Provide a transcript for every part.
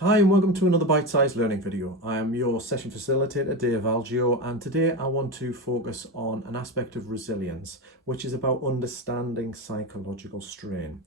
Hi and welcome to another bite-sized learning video. I am your session facilitator, Dave Algio, and today I want to focus on an aspect of resilience, which is about understanding psychological strain.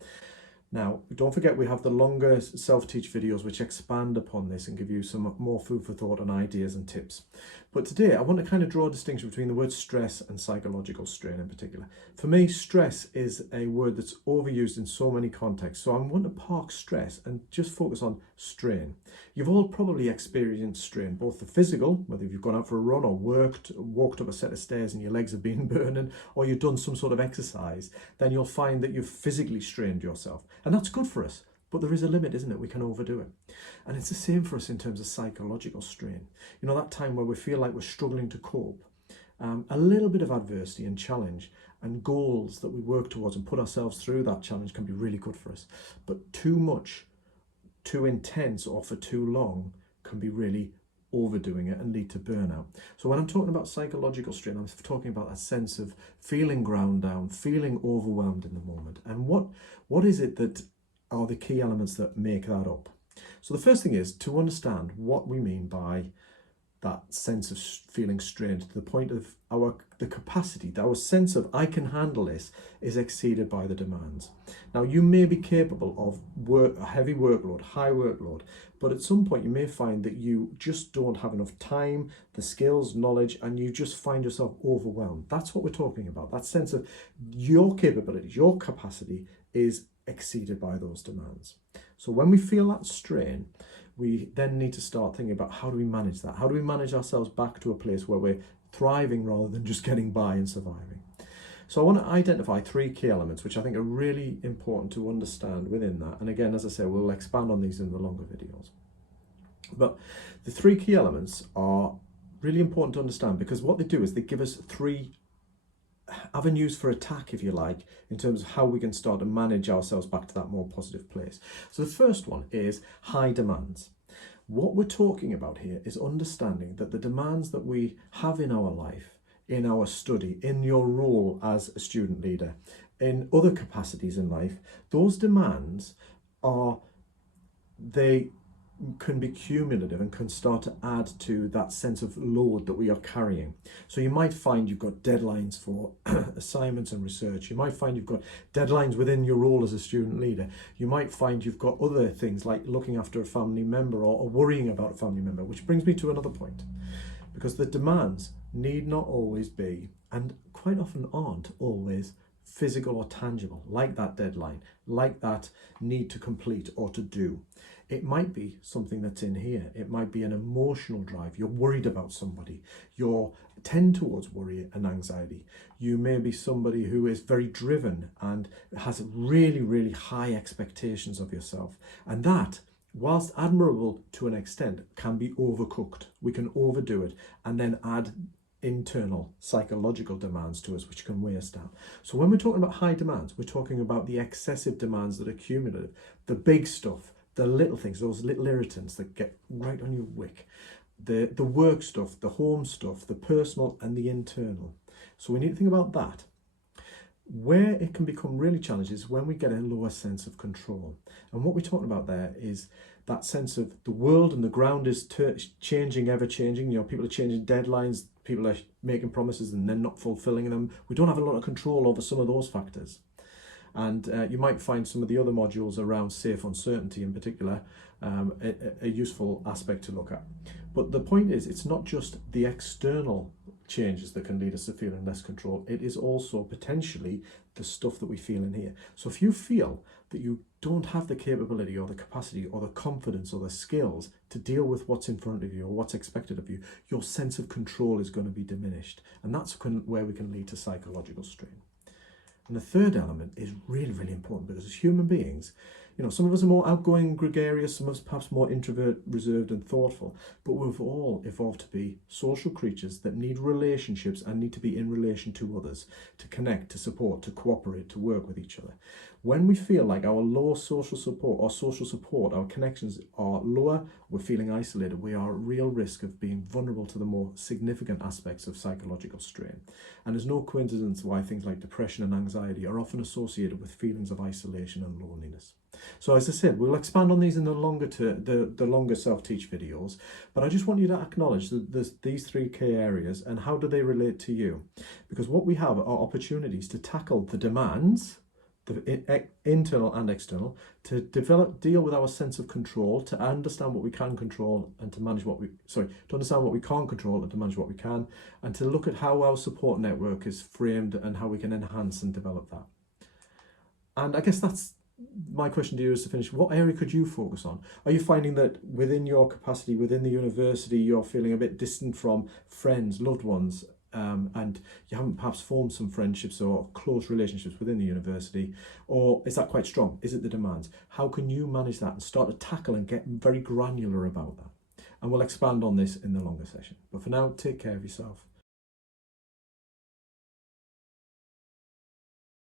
Now, don't forget we have the longer self-teach videos which expand upon this and give you some more food for thought and ideas and tips. But today I want to kind of draw a distinction between the word stress and psychological strain in particular. For me, stress is a word that's overused in so many contexts. So I want to park stress and just focus on strain. You've all probably experienced strain, both the physical, whether you've gone out for a run or walked up a set of stairs and your legs have been burning, or you've done some sort of exercise, then you'll find that you've physically strained yourself. And that's good for us, but there is a limit, isn't it? We can overdo it. And it's the same for us in terms of psychological strain. You know, that time where we feel like we're struggling to cope. A little bit of adversity and challenge and goals that we work towards and put ourselves through that challenge can be really good for us. But too much, too intense, or for too long can be really overdoing it and lead to burnout. So when I'm talking about psychological strain, I'm talking about that sense of feeling ground down, feeling overwhelmed in the moment. And what is it that are the key elements that make that up? So the first thing is to understand what we mean by that sense of feeling strained, to the point of the capacity, our sense of I can handle this is exceeded by the demands. Now you may be capable of a heavy workload, high workload, but at some point you may find that you just don't have enough time, the skills, knowledge, and you just find yourself overwhelmed. That's what we're talking about. That sense of your capabilities, your capacity is exceeded by those demands. So when we feel that strain, we then need to start thinking about how do we manage that? How do we manage ourselves back to a place where we're thriving rather than just getting by and surviving? So I want to identify three key elements which I think are really important to understand within that. And again, as I say, we'll expand on these in the longer videos. But the three key elements are really important to understand because what they do is they give us three avenues for attack, if you like, in terms of how we can start to manage ourselves back to that more positive place. So the first one is high demands. What we're talking about here is understanding that the demands that we have in our life, in our study, in your role as a student leader, in other capacities in life, those demands they can be cumulative and can start to add to that sense of load that we are carrying. So you might find you've got deadlines for assignments and research. You might find you've got deadlines within your role as a student leader. You might find you've got other things like looking after a family member or worrying about a family member, which brings me to another point. Because the demands need not always be, and quite often aren't always, physical or tangible, like that deadline, like that need to complete or to do. It might be something that's in here. It might be an emotional drive. You're worried about somebody. You tend towards worry and anxiety. You may be somebody who is very driven and has really, really high expectations of yourself. And that, whilst admirable to an extent, can be overcooked. We can overdo it and then add internal psychological demands to us which can weigh us down. So when we're talking about high demands, we're talking about the excessive demands that are cumulative, the big stuff, the little things, those little irritants that get right on your wick, the work stuff, the home stuff, the personal and the internal. So we need to think about that. Where it can become really challenging is when we get a lower sense of control. And what we're talking about there is that sense of the world and the ground is changing, ever changing. You know, people are changing deadlines, people are making promises and then not fulfilling them. We don't have a lot of control over some of those factors. And you might find some of the other modules around safe uncertainty in particular a useful aspect to look at. But the point is, it's not just the external changes that can lead us to feeling less control. It is also potentially the stuff that we feel in here. So if you feel that you don't have the capability or the capacity or the confidence or the skills to deal with what's in front of you or what's expected of you, your sense of control is going to be diminished. And that's where we can lead to psychological strain. And the third element is really, really important because as human beings, you know, some of us are more outgoing, gregarious, some of us perhaps more introvert, reserved and thoughtful, but we've all evolved to be social creatures that need relationships and need to be in relation to others, to connect, to support, to cooperate, to work with each other. When we feel like our low social support, our connections are lower, we're feeling isolated, we are at real risk of being vulnerable to the more significant aspects of psychological strain. And there's no coincidence why things like depression and anxiety are often associated with feelings of isolation and loneliness. So as I said, we'll expand on these in the longer self-teach videos, but I just want you to acknowledge that there's these three key areas and how do they relate to you? Because what we have are opportunities to tackle the demands, the internal and external, to deal with our sense of control, to understand what we can control and to manage to understand what we can't control and to manage what we can, and to look at how our support network is framed and how we can enhance and develop that. And I guess that's my question to you is to finish. What area could you focus on? Are you finding that within your capacity, within the university, you're feeling a bit distant from friends, loved ones, and you haven't perhaps formed some friendships or close relationships within the university? Or is that quite strong? Is it the demands? How can you manage that and start to tackle and get very granular about that? And we'll expand on this in the longer session. But for now, take care of yourself.